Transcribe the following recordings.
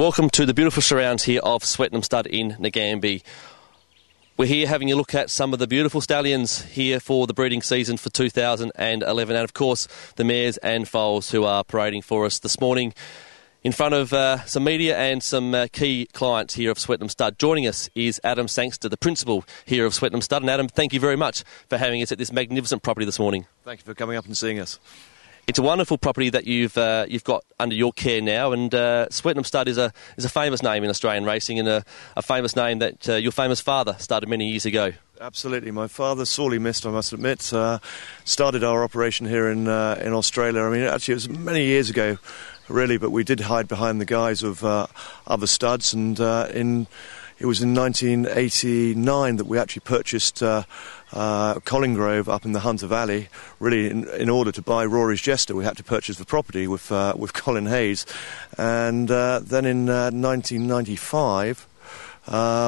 Well, welcome to the beautiful surrounds here of Swettenham Stud in Nagambie. We're here having a look at some of the beautiful stallions here for the breeding season for 2011, and of course the mares and foals who are parading for us this morning in front of some media and some key clients here of Swettenham Stud. Joining us is Adam Sangster, the principal here of Swettenham Stud. And Adam, thank you very much for having us at this magnificent property this morning. Thank you for coming up and seeing us. It's a wonderful property that you've got under your care now, and Swettenham Stud is a famous name in Australian racing, and a famous name that your famous father started many years ago. Absolutely. My father, sorely missed, I must admit, started our operation here in Australia. I mean, actually, it was many years ago, really, but we did hide behind the guise of other studs, and it was in 1989 that we actually purchased Collinggrove up in the Hunter Valley. Really, in order to buy Rory's Jester, we had to purchase the property with Colin Hayes. And then in 1995,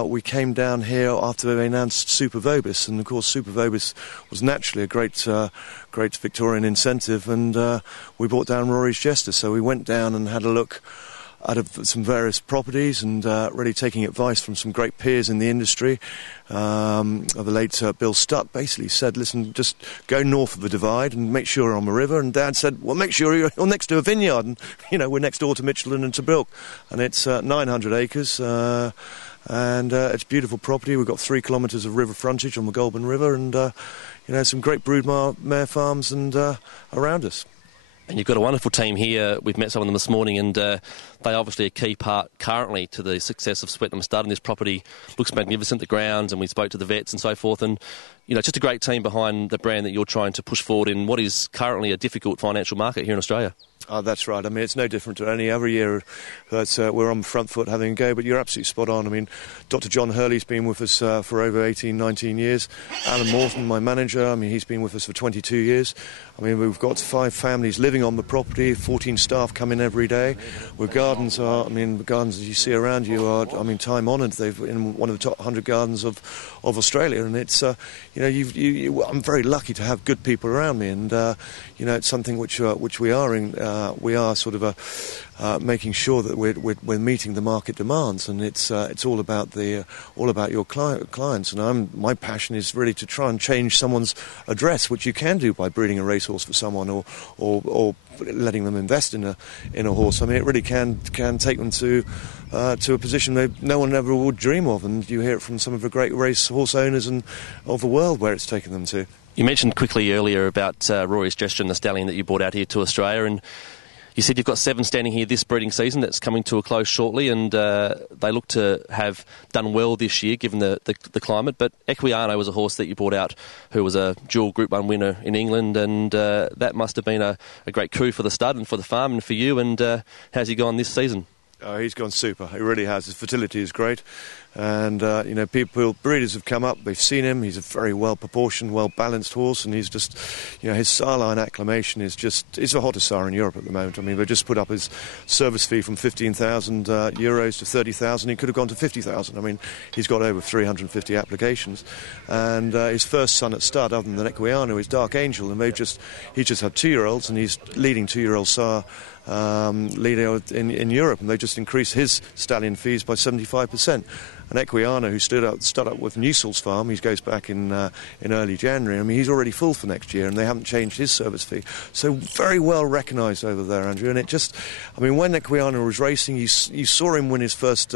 we came down here after they announced Super Vobis, and of course Super Vobis was naturally a great Victorian incentive, and we brought down Rory's Jester. So we went down and had a look at some various properties, and really taking advice from some great peers in the industry. The late Bill Stutt basically said, listen, just go north of the divide and make sure you're on the river. And Dad said, well, make sure you're next to a vineyard. And, you know, we're next door to Michelin and to Bilk. And it's 900 acres, and it's beautiful property. We've got 3 kilometres of river frontage on the Goulburn River, and, some great broodmare farms and around us. And you've got a wonderful team here. We've met some of them this morning, and they obviously a key part currently to the success of Swettenham Stud. And this property looks magnificent, the grounds, and we spoke to the vets and so forth. And, just a great team behind the brand that you're trying to push forward in what is currently a difficult financial market here in Australia. Oh, that's right. I mean, it's no different to any other year that we're on the front foot having a go, but you're absolutely spot on. I mean, Dr. John Hurley's been with us for over 18, 19 years. Alan Morton, my manager, I mean, he's been with us for 22 years. I mean, we've got 5 families living on the property, 14 staff come in every day. The gardens, as you see around you are, time honoured. They've in one of the top 100 gardens of Australia, and it's, I'm very lucky to have good people around me, and, it's something which we are in. We are sort of making sure that we're meeting the market demands, and it's all about your clients. And my passion is really to try and change someone's address, which you can do by breeding a racehorse for someone, or letting them invest in a horse. I mean, it really can take them to a position that no one ever would dream of, and you hear it from some of the great racehorse owners of the world where it's taken them to. You mentioned quickly earlier about Rory's Jester and the stallion that you brought out here to Australia, and you said you've got 7 standing here this breeding season that's coming to a close shortly, and they look to have done well this year given the climate. But Equiano was a horse that you brought out who was a dual Group 1 winner in England, and that must have been a great coup for the stud and for the farm and for you. And how's he gone this season? Oh, he's gone super. He really has. His fertility is great. And, breeders have come up, they've seen him. He's a very well-proportioned, well-balanced horse, and he's just, his sireline acclamation is he's the hottest sire in Europe at the moment. I mean, they just put up his service fee from 15,000 euros to 30,000. He could have gone to 50,000. I mean, he's got over 350 applications. And his first son at stud, other than Equiano, is Dark Angel, and he just had 2-year-olds, and he's leading 2-year-old sire leader in Europe, and they just increased his stallion fees by 75%. And Equiano, who stood up with Newsall's farm, he goes back in early January. I mean, he's already full for next year, and they haven't changed his service fee. So very well recognised over there, Andrew. And it just, when Equiano was racing, you saw him win his first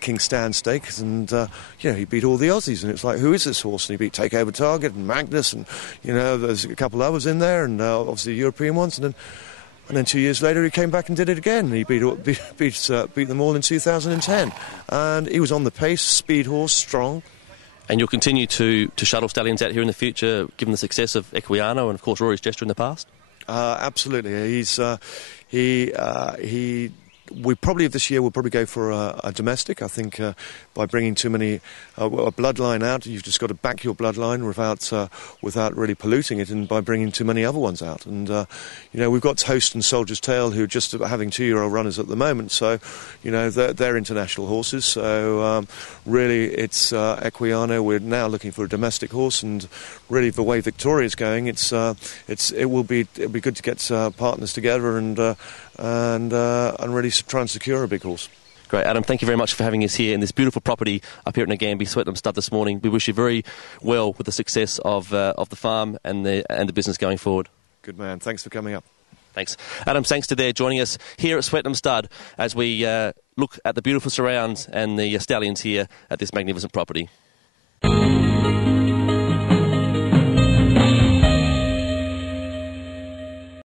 King Stan Stakes, and he beat all the Aussies, and it's like, who is this horse? And he beat Takeover Target and Magnus, and there's a couple others in there, and obviously European ones, and then 2 years later he came back and did it again. He beat them all in 2010. And he was on the pace, speed horse, strong. And you'll continue to shuttle stallions out here in the future, given the success of Equiano and, of course, Rory's Jester in the past? Absolutely. We probably this year will probably go for a domestic. I think by bringing too many a bloodline out, you've just got to back your bloodline without really polluting it, and by bringing too many other ones out. And we've got Host and Soldier's Tale who are just having 2-year-old runners at the moment. So they're international horses. So really it's Equiano. We're now looking for a domestic horse, and really the way Victoria's going, it'll be good to get partners together and really try and secure a big horse. Great, Adam, thank you very much for having us here in this beautiful property up here at Nagambie, Swettenham Stud this morning. We wish you very well with the success of the farm and the business going forward. Good man, thanks for coming up. Thanks. Adam Sangster there joining us here at Swettenham Stud as we look at the beautiful surrounds and the stallions here at this magnificent property.